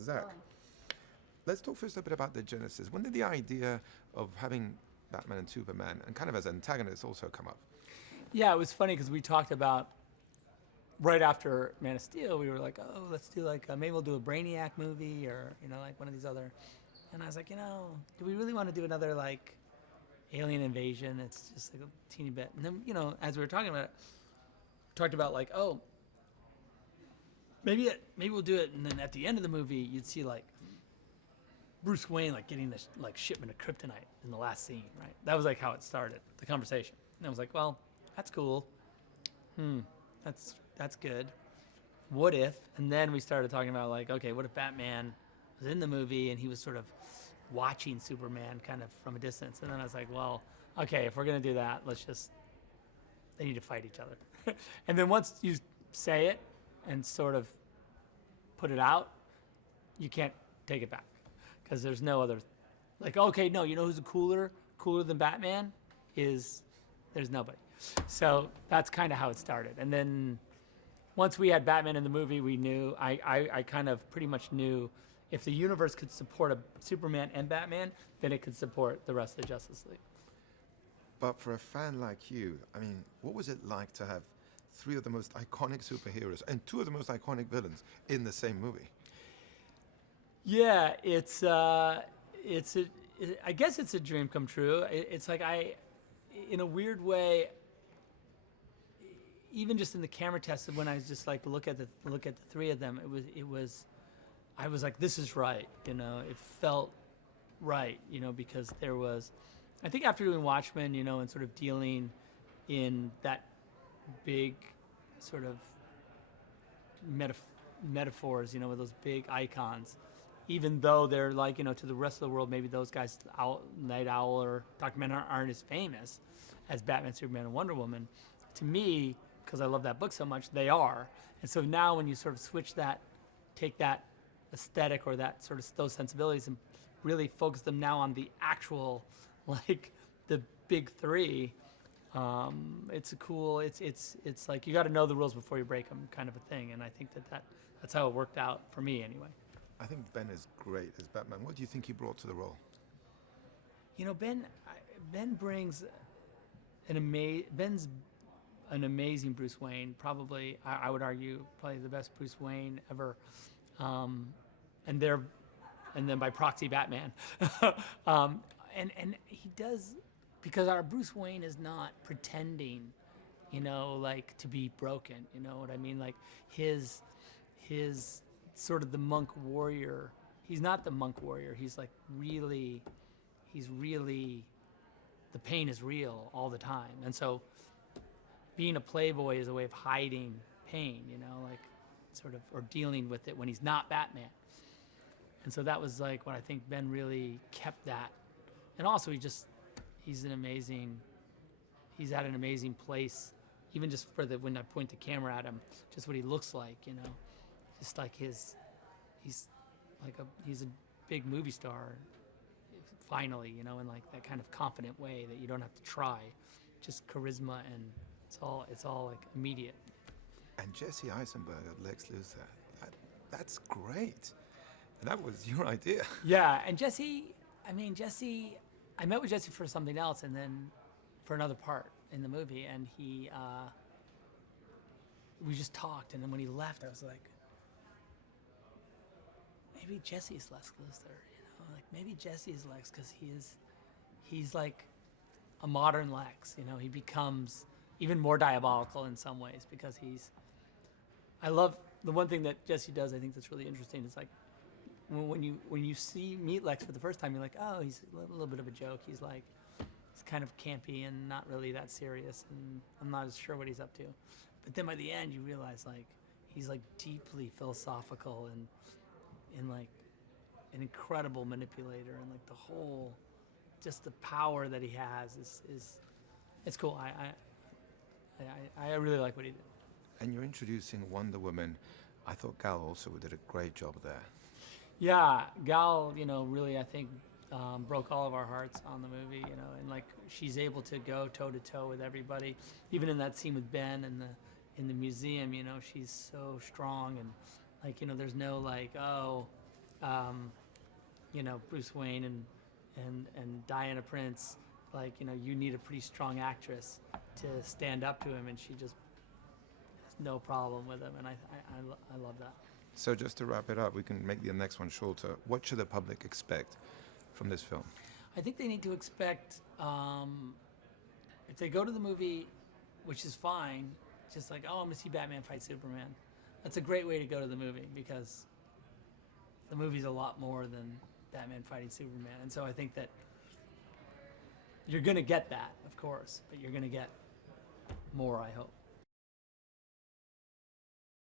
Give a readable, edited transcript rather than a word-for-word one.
Zach, let's talk first a bit about the genesis. When did the idea of having Batman and Superman, and kind of as antagonists, also come up? Yeah, it was funny because we talked about right after Man of Steel, we were like, oh, let's do like maybe we'll do a Brainiac movie or like one of these other. And I was like, do we really want to do another like alien invasion? It's just like a teeny bit. And then as we were talking about it, we talked about like, oh, maybe we'll do it. And then at the end of the movie, you'd see like Bruce Wayne like getting this like shipment of kryptonite in the last scene, right? That was like how it started, the conversation. And I was like, well, that's cool. That's good. What if? And then we started talking about like, okay, what if Batman was in the movie and he was sort of watching Superman kind of from a distance? And then I was like, well, okay, if we're gonna do that, they need to fight each other. And then once you say it and sort of put it out, you can't take it back because there's no other. Like, okay, no, you know who's cooler than Batman is there's nobody. So that's kind of how it started. And then once we had Batman in the movie, we knew, I kind of pretty much knew if the universe could support a Superman and Batman, then it could support the rest of the Justice League. But for a fan like you, I mean, what was it like to have three of the most iconic superheroes and two of the most iconic villains in the same movie? Yeah, I guess it's a dream come true. It's like in a weird way, even just in the camera test, when I was just like look at the three of them, I was like, this is right, it felt right, because there was, I think after doing Watchmen, and sort of dealing in that big sort of metaphors, with those big icons, even though they're like, to the rest of the world, maybe those guys, Night Owl or Dr. Manhattan, aren't as famous as Batman, Superman, and Wonder Woman. To me, because I love that book so much, they are. And so now when you sort of switch that, take that aesthetic or that sort of those sensibilities and really focus them now on the actual, like the big three, it's a cool, it's like you got to know the rules before you break them kind of a thing. And I think that's how it worked out for me anyway. I think Ben is great as Batman. What do you think he brought to the role? Ben brings Ben's an amazing Bruce Wayne. Probably, I would argue, probably the best Bruce Wayne ever. And then by proxy, Batman. And he does, because our Bruce Wayne is not pretending, like to be broken. You know what I mean? Like his sort of the monk warrior. He's not the monk warrior. He's really, the pain is real all the time. And so being a playboy is a way of hiding pain, like sort of, or dealing with it when he's not Batman. And so that was like what I think Ben really kept that. And also he's at an amazing place, even just when I point the camera at him, just what he looks like, just like he's a big movie star finally, in like that kind of confident way that you don't have to try, just charisma, and it's all like immediate. And Jesse Eisenberg at Lex Luthor, that's great. And that was your idea. Yeah, and Jesse, I met with Jesse for something else, and then for another part in the movie, and we just talked, and then when he left, I was like, maybe Jesse's Lex Luthor, like maybe Jesse's Lex, because he's like a modern Lex, he becomes even more diabolical in some ways, because I love the one thing that Jesse does, I think that's really interesting, is like when you meet Lex for the first time, you're like, oh, he's a little bit of a joke, he's kind of campy and not really that serious, and I'm not as sure what he's up to. But then by the end, you realize like he's like deeply philosophical and like an incredible manipulator, and like the whole, just the power that he has is it's cool. I really like what he did. And you're introducing Wonder Woman. I thought Gal also did a great job there. Yeah, Gal, really I think broke all of our hearts on the movie, and like she's able to go toe to toe with everybody, even in that scene with Ben in the museum. She's so strong, Like, there's no like, oh, Bruce Wayne and Diana Prince, like, you need a pretty strong actress to stand up to him, and she just has no problem with him, and I love that. So just to wrap it up, we can make the next one shorter. What should the public expect from this film? I think they need to expect, if they go to the movie, which is fine, just like, oh, I'm going to see Batman fight Superman. That's a great way to go to the movie, because the movie's a lot more than Batman fighting Superman. And so I think that you're going to get that, of course, but you're going to get more, I hope.